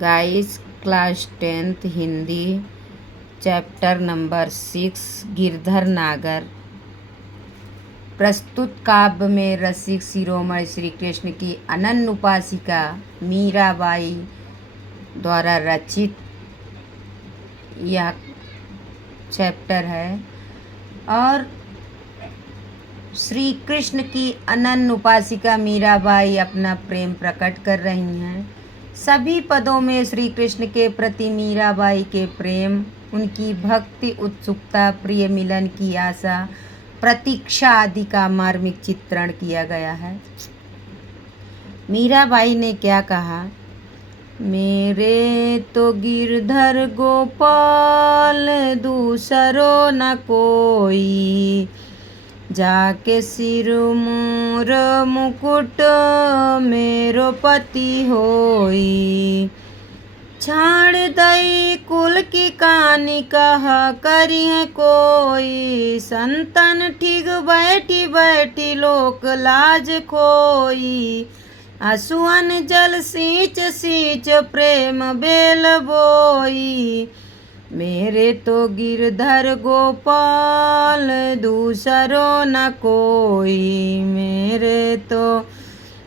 Guys, class 10th Hindi, chapter number 6 Girdhar नागर। प्रस्तुत काव्य में रसिक शिरोमणि श्री कृष्ण की अनन्य उपासिका मीराबाई द्वारा रचित यह चैप्टर है और श्री कृष्ण की अनन्य उपासिका मीराबाई अपना प्रेम प्रकट कर रही हैं। सभी पदों में श्री कृष्ण के प्रति मीराबाई के प्रेम, उनकी भक्ति, उत्सुकता, प्रिय मिलन की आशा, प्रतीक्षा आदि का मार्मिक चित्रण किया गया है। मीराबाई ने क्या कहा? मेरे तो गिरधर गोपाल दूसरो न कोई, जाके सिर मोर मुकुट मेरो पति होई। छाड़ दई कुल की कहानी कहा करी है कोई, संतन ठीक बैठी बैठी लोक लाज खोई। आंसुअन जल सींच सींच प्रेम बेल बोई। मेरे तो गिरधर गोपाल दूसरो न कोई, मेरे तो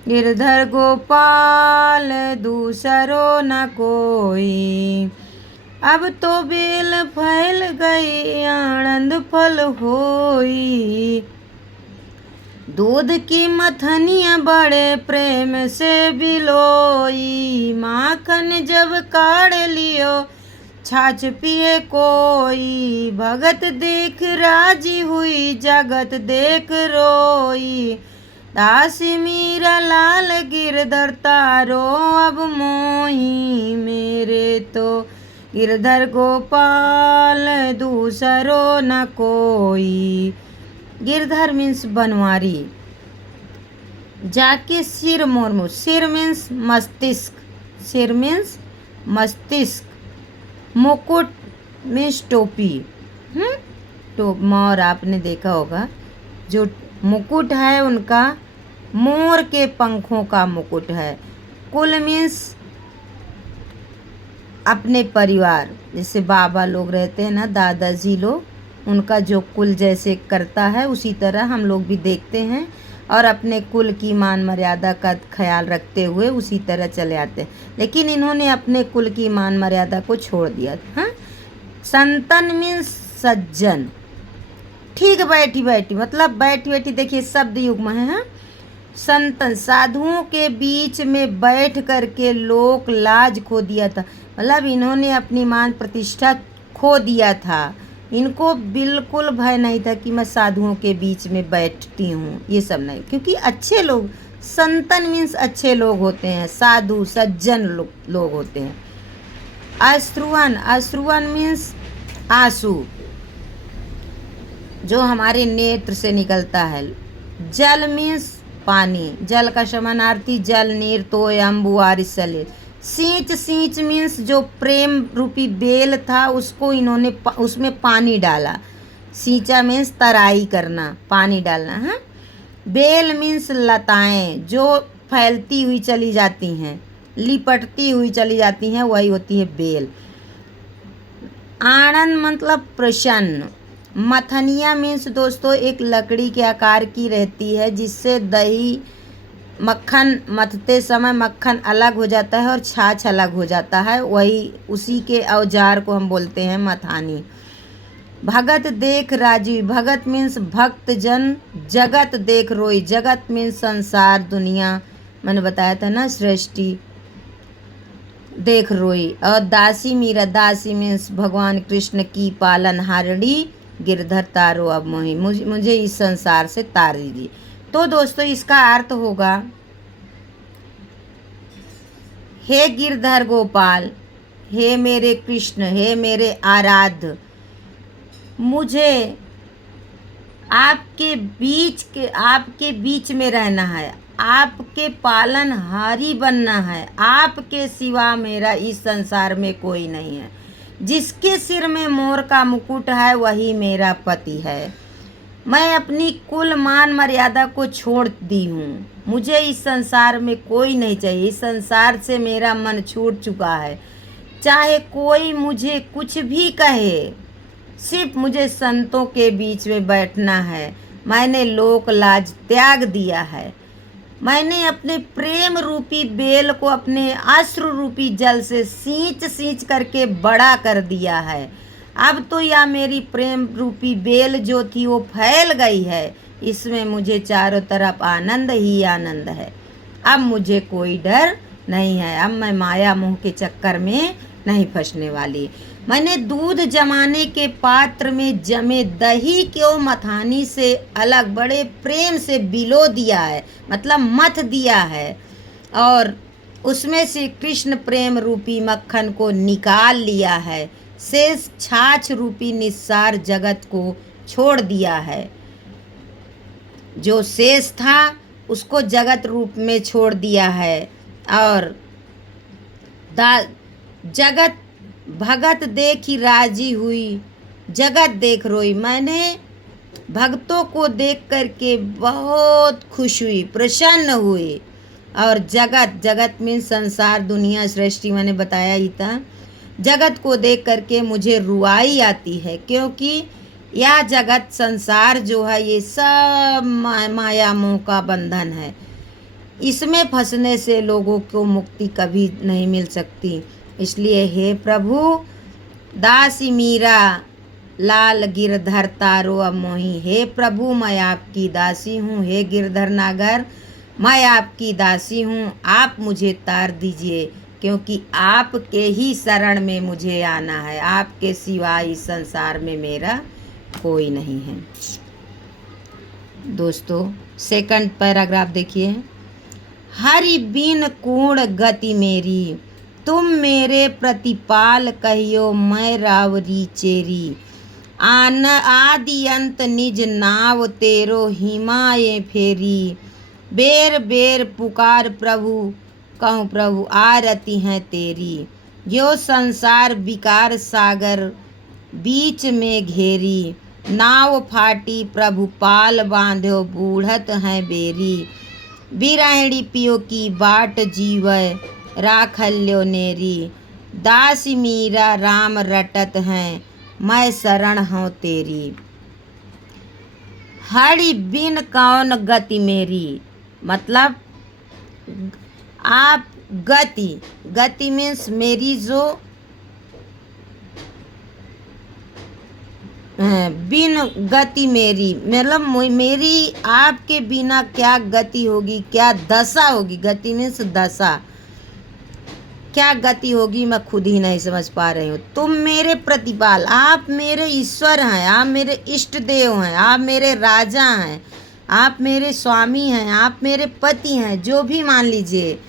गिरधर गोपाल दूसरो न कोई। अब तो बेल फैल गई आनंद फल होई। दूध की मथनिया बड़े प्रेम से बिलोई। माखन जब काढ़ लियो छाछ पिए कोई। भगत देख राजी हुई जगत देख रोई। दासी मीरा लाल गिरधर तारो अब मोही। मेरे तो गिरधर गोपाल दूसरो न कोई। गिरधर मीन्स बनवारी। जाके सिर मोर, सिर मीन्स मस्तिष्क, सिर मीन्स मस्तिष्क। मुकुट मीन्स टोपी। तो मोर आपने देखा होगा, जो मुकुट है उनका मोर के पंखों का मुकुट है। कुल मीन्स अपने परिवार, जैसे बाबा लोग रहते हैं ना, दादाजी लोग, उनका जो कुल जैसे करता है उसी तरह हम लोग भी देखते हैं और अपने कुल की मान मर्यादा का ख्याल रखते हुए उसी तरह चले आते हैं। लेकिन इन्होंने अपने कुल की मान मर्यादा को छोड़ दिया। हाँ, संतन मीन्स सज्जन। ठीक बैठी बैठी मतलब बैठी बैठी, देखिए शब्द युग्म है। हाँ, संतन साधुओं के बीच में बैठ करके लोक लाज खो दिया था, मतलब इन्होंने अपनी मान प्रतिष्ठा खो दिया था। इनको बिल्कुल भय नहीं था कि मैं साधुओं के बीच में बैठती हूँ, ये सब नहीं, क्योंकि अच्छे लोग, संतन मीन्स अच्छे लोग होते हैं, साधु सज्जन लोग होते हैं। अश्रुवन, अश्रुवन मीन्स आंसू जो हमारे नेत्र से निकलता है। जल मीन्स पानी, जल का समानार्थी जल, नीर, तोय, अम्बु, आरिस, सलिल। सींच, सींच मीन्स जो प्रेम रूपी बेल था उसको इन्होंने उसमें पानी डाला। सींचा मीन्स तराई करना, पानी डालना। हाँ, बेल मीन्स लताएं जो फैलती हुई चली जाती हैं, लिपटती हुई चली जाती हैं, वही होती है बेल। आनंद मतलब प्रसन्न। मथनिया मीन्स दोस्तों एक लकड़ी के आकार की रहती है, जिससे दही मक्खन मथते समय मक्खन अलग हो जाता है और छाछ अलग हो जाता है, वही उसी के औजार को हम बोलते हैं मथानी। भगत देख राजी, भगत मीन्स भक्त जन। जगत देख रोई, जगत मीन्स संसार, दुनिया, मैंने बताया था ना, सृष्टि देख रोई। और दासी मीरा, दासी मीन्स भगवान कृष्ण की पालनहारिणी। गिरधर तारो अब मोही, मुझे इस संसार से तार दीजिए। तो दोस्तों इसका अर्थ होगा, हे गिरधर गोपाल, हे मेरे कृष्ण, हे मेरे आराध्य, मुझे आपके बीच में रहना है, आपके पालनहारी बनना है। आपके सिवा मेरा इस संसार में कोई नहीं है। जिसके सिर में मोर का मुकुट है वही मेरा पति है। मैं अपनी कुल मान मर्यादा को छोड़ दी हूँ। मुझे इस संसार में कोई नहीं चाहिए। इस संसार से मेरा मन छूट चुका है। चाहे कोई मुझे कुछ भी कहे, सिर्फ मुझे संतों के बीच में बैठना है। मैंने लोक लाज त्याग दिया है। मैंने अपने प्रेम रूपी बेल को अपने अश्रु रूपी जल से सींच सींच करके बड़ा कर दिया है। अब तो यह मेरी प्रेम रूपी बेल जो थी वो फैल गई है। इसमें मुझे चारों तरफ आनंद ही आनंद है। अब मुझे कोई डर नहीं है। अब मैं माया मोह के चक्कर में नहीं फंसने वाली। मैंने दूध जमाने के पात्र में जमे दही को मथानी से अलग बड़े प्रेम से बिलो दिया है, मतलब मथ दिया है, और उसमें से कृष्ण प्रेम रूपी मक्खन को निकाल लिया है। शेष छाछ रूपी निस्सार जगत को छोड़ दिया है। जो शेष था उसको जगत रूप में छोड़ दिया है। और जगत भगत देखी राजी हुई, जगत देख रोई। मैंने भक्तों को देख करके बहुत खुश हुई, प्रसन्न हुई। और जगत में संसार दुनिया सृष्टि मैंने बताया ही था। जगत को देख करके मुझे रुआई आती है, क्योंकि यह जगत संसार जो है ये सब माया मोह का बंधन है। इसमें फंसने से लोगों को मुक्ति कभी नहीं मिल सकती। इसलिए हे प्रभु, दासी मीरा लाल गिरधर तारो अब मोही। हे प्रभु, मैं आपकी दासी हूँ। हे गिरधर नागर, मैं आपकी दासी हूँ। आप मुझे तार दीजिए, क्योंकि आपके ही शरण में मुझे आना है। आपके सिवाय इस संसार में मेरा कोई नहीं है। दोस्तों, सेकंड पैराग्राफ देखिए। हरि बिन कूण गति मेरी, तुम मेरे प्रतिपाल कहियो मैं रावरी चेरी। आदि अंत निज नाव तेरो हिमाए फेरी। बेर बेर पुकार प्रभु, कहूँ प्रभु आरती हैं तेरी। यो संसार विकार सागर बीच में घेरी। नाव फाटी प्रभु पाल बांध्यो बूढ़त हैं बेरी। बिरहिणी पियो की बाट जीवय राखल्यो नेरी। दासी मीरा राम रटत हैं मैं शरण हूँ तेरी। हरि बिन कौन गति मेरी, मतलब आप गति मीन्स मेरी जो बिन गति मेरी, मतलब मेरी आपके बिना क्या गति होगी, क्या दशा होगी। गति मीन्स दशा, क्या गति होगी मैं खुद ही नहीं समझ पा रही हूँ। तुम मेरे प्रतिपाल, आप मेरे ईश्वर हैं, आप मेरे इष्ट देव हैं, आप मेरे राजा हैं, आप मेरे स्वामी हैं, आप मेरे पति हैं, जो भी मान लीजिए।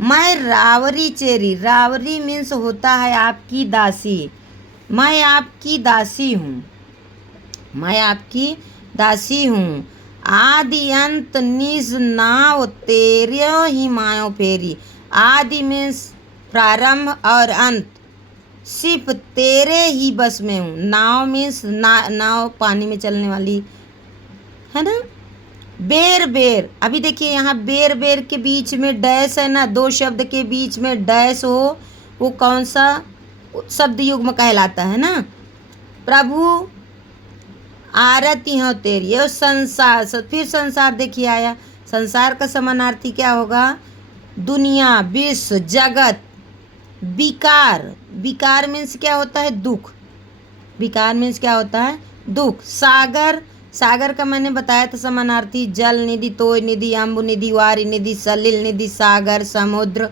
मैं रावरी चेरी, रावरी मीन्स होता है आपकी दासी। मैं आपकी दासी हूँ, मैं आपकी दासी हूँ। आदि अंत निज नाव तेरे ही मायो फेरी। आदि मीन्स प्रारंभ और अंत, सिर्फ तेरे ही बस में हूँ। नाव मीन्स नाव पानी में चलने वाली है ना। बेर बेर, अभी देखिए यहाँ बेर बेर के बीच में डैश है ना, दो शब्द के बीच में डैश हो, वो कौन सा शब्द युग्म कहलाता है ना। प्रभु आरती हो तेरी। और संसार, फिर संसार देखिए आया। संसार का समानार्थी क्या होगा? दुनिया, विश्व, जगत। विकार, विकार मीन्स क्या होता है? दुख। विकार मीन्स क्या होता है? दुख। सागर, सागर का मैंने बताया था समानार्थी जल निधि, तोय निधि, अम्बु निधि, वारी निधि, सलिल निधि, सागर, समुद्र।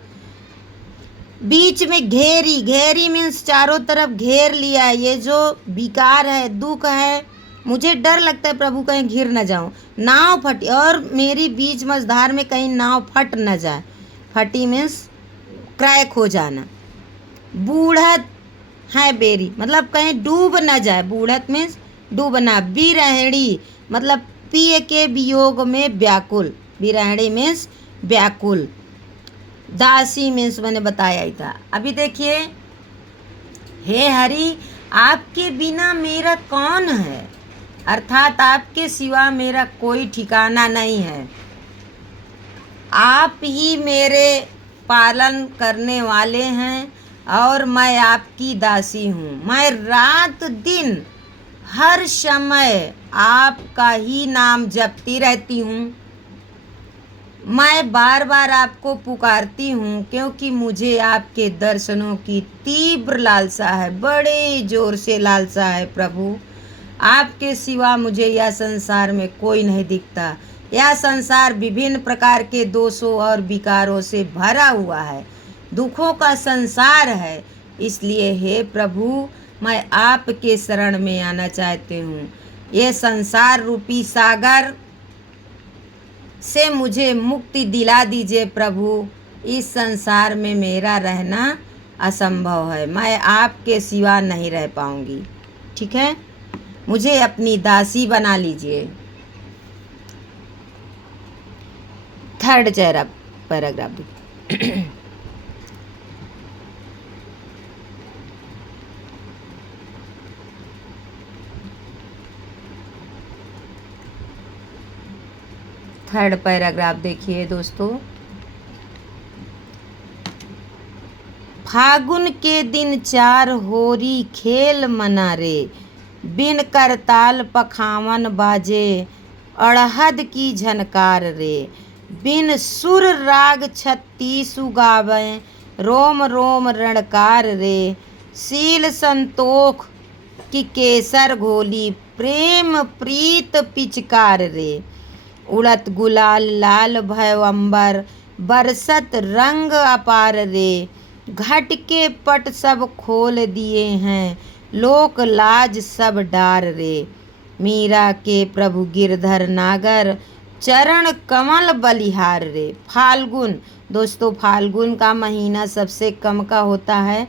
बीच में घेरी, घेरी मीन्स चारों तरफ घेर लिया है। ये जो विकार है, दुख है, मुझे डर लगता है प्रभु कहीं घिर न जाऊं। नाव फटी, और मेरी बीच मझधार में कहीं नाव फट न जाए। फटी मीन्स क्रैक हो जाना। बूढ़त है बेरी, मतलब कहीं डूब न जाए। बूढ़त मीन्स डूबना। बिरहिणी मतलब पिए के वियोग में व्याकुल। बिरहिणी मीन्स व्याकुल। दासी मीन्स मैंने बताया ही था। अभी देखिए, हे हरि, आपके बिना मेरा कौन है? अर्थात आपके सिवा मेरा कोई ठिकाना नहीं है। आप ही मेरे पालन करने वाले हैं और मैं आपकी दासी हूँ। मैं रात दिन हर समय आपका ही नाम जपती रहती हूँ। मैं बार बार आपको पुकारती हूँ क्योंकि मुझे आपके दर्शनों की तीव्र लालसा है, बड़े जोर से लालसा है प्रभु। आपके सिवा मुझे यह संसार में कोई नहीं दिखता। यह संसार विभिन्न प्रकार के दोषों और विकारों से भरा हुआ है, दुखों का संसार है। इसलिए हे प्रभु, मैं आपके शरण में आना चाहती हूँ। ये संसार रूपी सागर से मुझे मुक्ति दिला दीजिए प्रभु। इस संसार में मेरा रहना असंभव है, मैं आपके सिवा नहीं रह पाऊँगी। ठीक है, मुझे अपनी दासी बना लीजिए। थर्ड पैराग्राफ थर्ड पैराग्राफ देखिए दोस्तों। फागुन के दिन चार होरी खेल मना रे, बिन करताल पखावन बाजे अड़हद की झनकार रे। बिन सुर राग 36 गावें, रोम रोम रणकार रे। सील संतोख की केसर घोली, प्रेम प्रीत पिचकार रे। उड़त गुलाल लाल भय अंबर, बरसत रंग अपार रे। घट के पट सब खोल दिए हैं, लोक लाज सब डार रे। मीरा के प्रभु गिरधर नागर, चरण कमल बलिहार रे। फाल्गुन दोस्तों, फाल्गुन का महीना सबसे कम का होता है,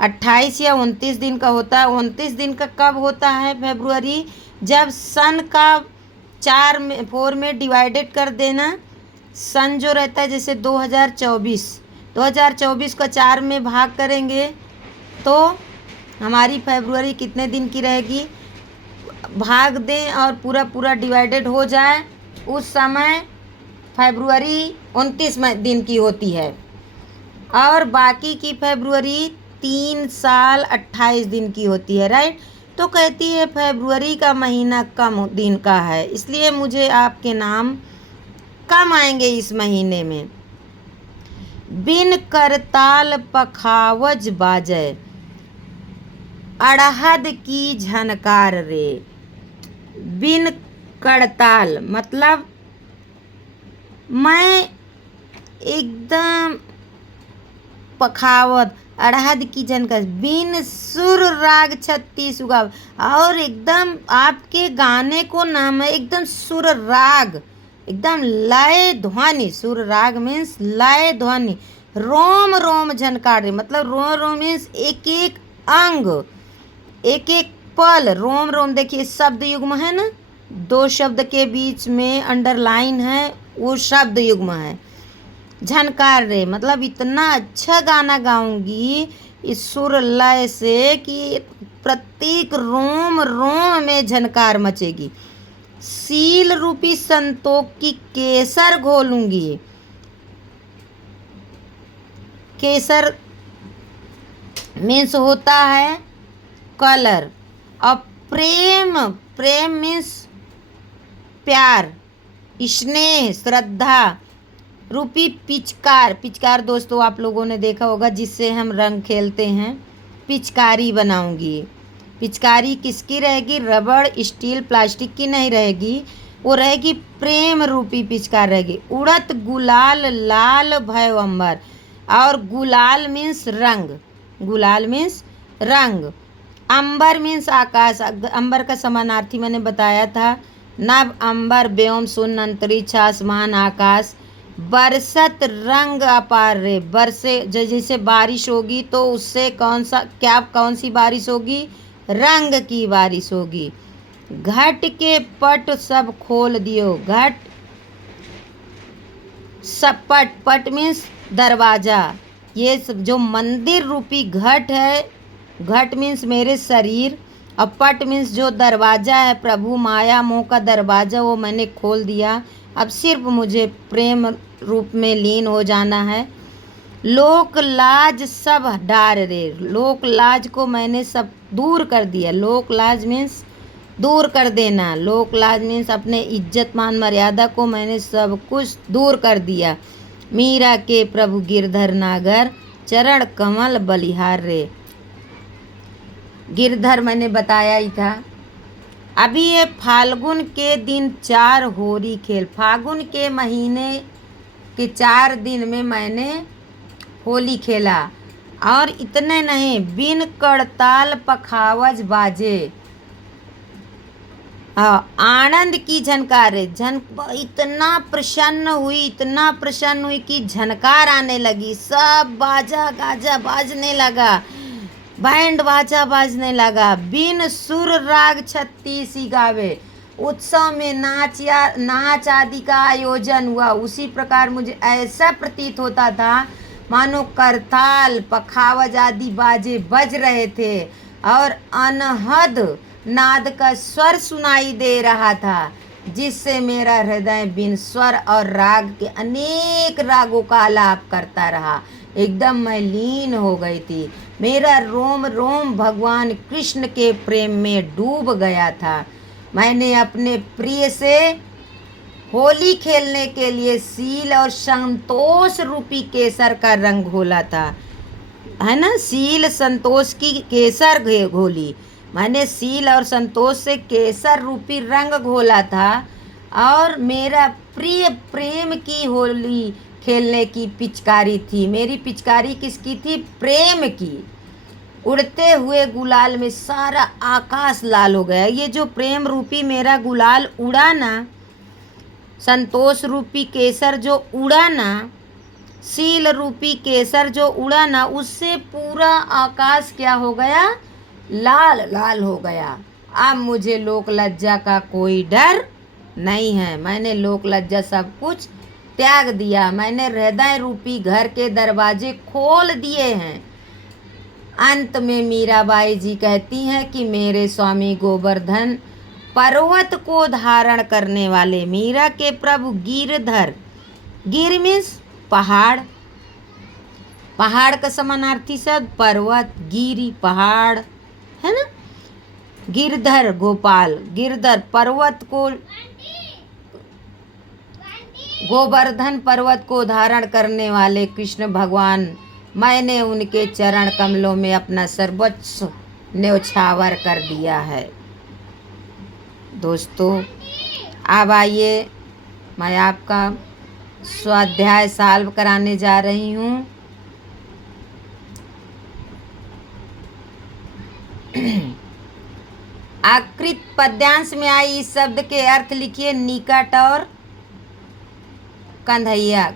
28 या 29 दिन का होता है। 29 दिन का कब होता है? फरवरी, जब सन का 4 में डिवाइडेड कर देना। सन जो रहता है जैसे 2024 का 4 में भाग करेंगे तो हमारी फरवरी कितने दिन की रहेगी, भाग दें और पूरा पूरा डिवाइडेड हो जाए, उस समय फरवरी 29 दिन की होती है। और बाकी की फरवरी 3 साल 28 दिन की होती है, राइट। तो कहती है फरवरी का महीना कम दिन का है, इसलिए मुझे आपके नाम कम आएंगे इस महीने में। बिन करताल पखावज बाजे, अड़हद की झनकार रे। बिन करताल मतलब मैं एकदम पखावत, अड़हद की झनकार, बिन सुर राग 36 गाव, और एकदम आपके गाने को नाम है एकदम सुर राग, एकदम लय ध्वनि। सुर राग मीन्स लय ध्वनि। रोम रोम झनकार रे मतलब रोम रोम मीन्स एक एक अंग, एक एक पल। रोम रोम देखिए शब्द युग्म है ना, 2 शब्द के बीच में अंडरलाइन है, वो शब्द युग्म है। झनकार रे मतलब इतना अच्छा गाना गाऊंगी इस सुर लय से कि प्रत्येक रोम रोम में झनकार मचेगी। सील रूपी संतोख की केसर घोलूंगी। केसर मीन्स होता है कलर, और प्रेम, प्रेम मीन्स प्यार, स्नेह, श्रद्धा रूपी पिचकार। पिचकार दोस्तों आप लोगों ने देखा होगा जिससे हम रंग खेलते हैं, पिचकारी बनाऊंगी। पिचकारी किसकी रहेगी? रबड़, स्टील, प्लास्टिक की नहीं रहेगी, वो रहेगी प्रेम रूपी पिचकार रहेगी। उड़त गुलाल लाल भय अंबर, और गुलाल मीन्स रंग, गुलाल मीन्स रंग। अंबर मीन्स आकाश, अंबर का समानार्थी मैंने बताया था, नभ अंबर व्योम शून्य अंतरिक्ष आसमान आकाश। बरसत रंग अपार रे, बरसे जैसे बारिश होगी तो उससे कौन सी बारिश होगी? रंग की बारिश होगी। घट के पट सब खोल दियो, घट सब पट, पट मीन्स दरवाजा। ये जो मंदिर रूपी घट है, घट मीन्स मेरे शरीर, और पट मीन्स जो दरवाज़ा है प्रभु, माया मोह का दरवाज़ा, वो मैंने खोल दिया। अब सिर्फ मुझे प्रेम रूप में लीन हो जाना है। लोक लाज सब डार रे, लोक लाज को मैंने सब दूर कर दिया। लोक लाज मीन्स दूर कर देना, लोक लाज मीन्स अपने इज्जत मान मर्यादा को मैंने सब कुछ दूर कर दिया। मीरा के प्रभु गिरधर नागर, चरण कमल बलिहार रे। गिरधर मैंने बताया ही था। अभी ये फाल्गुन के दिन 4 होरी खेल, फागुन के महीने के 4 दिन में मैंने होली खेला। और इतने नहीं, बिन कड़ताल पखावज बाजे, आनंद की झनकारे, इतना प्रसन्न हुई, इतना प्रसन्न हुई कि झनकार आने लगी। सब बाजा गाजा बाजने लगा, बैंड बाजा बाजने लगा। बिन सुर राग 36 गावे, उत्सव में नाच आदि का आयोजन हुआ। उसी प्रकार मुझे ऐसा प्रतीत होता था मानो करताल पखावज आदि बाजे बज रहे थे और अनहद नाद का स्वर सुनाई दे रहा था, जिससे मेरा हृदय बिन स्वर और राग के अनेक रागों का आलाप करता रहा। एकदम मैं लीन हो गई थी। मेरा रोम रोम भगवान कृष्ण के प्रेम में डूब गया था। मैंने अपने प्रिय से होली खेलने के लिए सील और संतोष रूपी केसर का रंग घोला था, है ना। सील संतोष की केसर घोली, मैंने सील और संतोष से केसर रूपी रंग घोला था। और मेरा प्रिय प्रेम की होली खेलने की पिचकारी थी। मेरी पिचकारी किसकी थी? प्रेम की। उड़ते हुए गुलाल में सारा आकाश लाल हो गया। ये जो प्रेम रूपी मेरा गुलाल उड़ा ना, संतोष रूपी केसर जो उड़ा ना, सील रूपी केसर जो उड़ा ना, उससे पूरा आकाश क्या हो गया? लाल लाल हो गया। अब मुझे लोक लज्जा का कोई डर नहीं है। मैंने लोक लज्जा सब कुछ त्याग दिया। मैंने हृदय रूपी घर के दरवाजे खोल दिए हैं। अंत में मीराबाई जी कहती हैं कि मेरे स्वामी गोवर्धन पर्वत को धारण करने वाले, मीरा के प्रभु गिरधर, गिर मीन्स पहाड़, पहाड़ का समानार्थी शब्द पर्वत, गिरी पहाड़, है ना। गिरधर गोपाल, गिरधर पर्वत को, गोवर्धन पर्वत को धारण करने वाले कृष्ण भगवान, मैंने उनके चरण कमलों में अपना सर्वोच्च न्योछावर कर दिया है। दोस्तों, अब आइए मैं आपका स्वाध्याय सॉल्व कराने जा रही हूँ। आकृत पद्यांश में आई इस शब्द के अर्थ लिखिए। निकट और कंधैया।